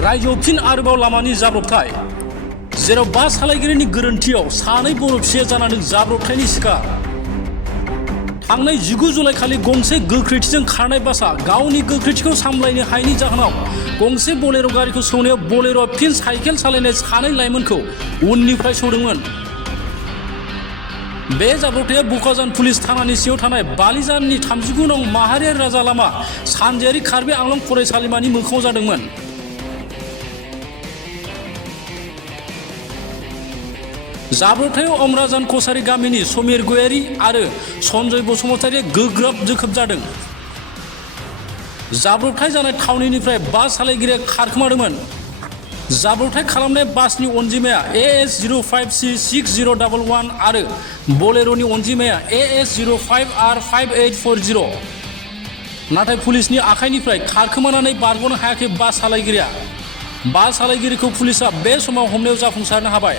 रायजोआव फिन आरोबाव लामानि जाब्रबथाय जेराव बास सालायगिरिनि गोरोन्थियाव सानै बर' फिसाया जानानै जाब्रबथायनि शिकार। थांनाय 19 जुलाइ खालि गंसे गोख्रैथिजों खारनाय बासआ गावनि गोख्रैथिखौ सामलायनो हायैनि जाहोनाव गंसे बलेर' गारिखौ सौनायाव बलेर'आ फिन साइकेल सालायनाय सानै लाइमोनखौ उननिफ्राय सौदोंमोन। बे जाब्रबथाया बुकाजान पुलिस थानानि सिङाव थानाय बालिजाननि 39 नं माहारियारि राजा लामा सानजायारि कार्बि आंलं फरायसालिमानि मोखाङाव जादोंमोन। जाब्रबथायाव अमराजान कसारी गामिनि समीर गयारी आरो सन्जय बसुमतारिया गोब्राब जोखोम जादों। जाब्रबथाय जानाय थावनिनिफ्राय बास सालायगिरिया खारखोमादोंमोन। जाब्रबथाय खालामनाय बासनि अनजिमाया AS05C6011 आरो बलेर'नि अनजिमाया AS05R5840। नाथाय पुलिसनि आखाइनिफ्राय खारखोमानानै बारग'नो हायाखै बास सालायगिरिया। बास सालायगिरिखौ पुलिसआ बे समाव हमनायाव जाफुंसारनो हाबाय।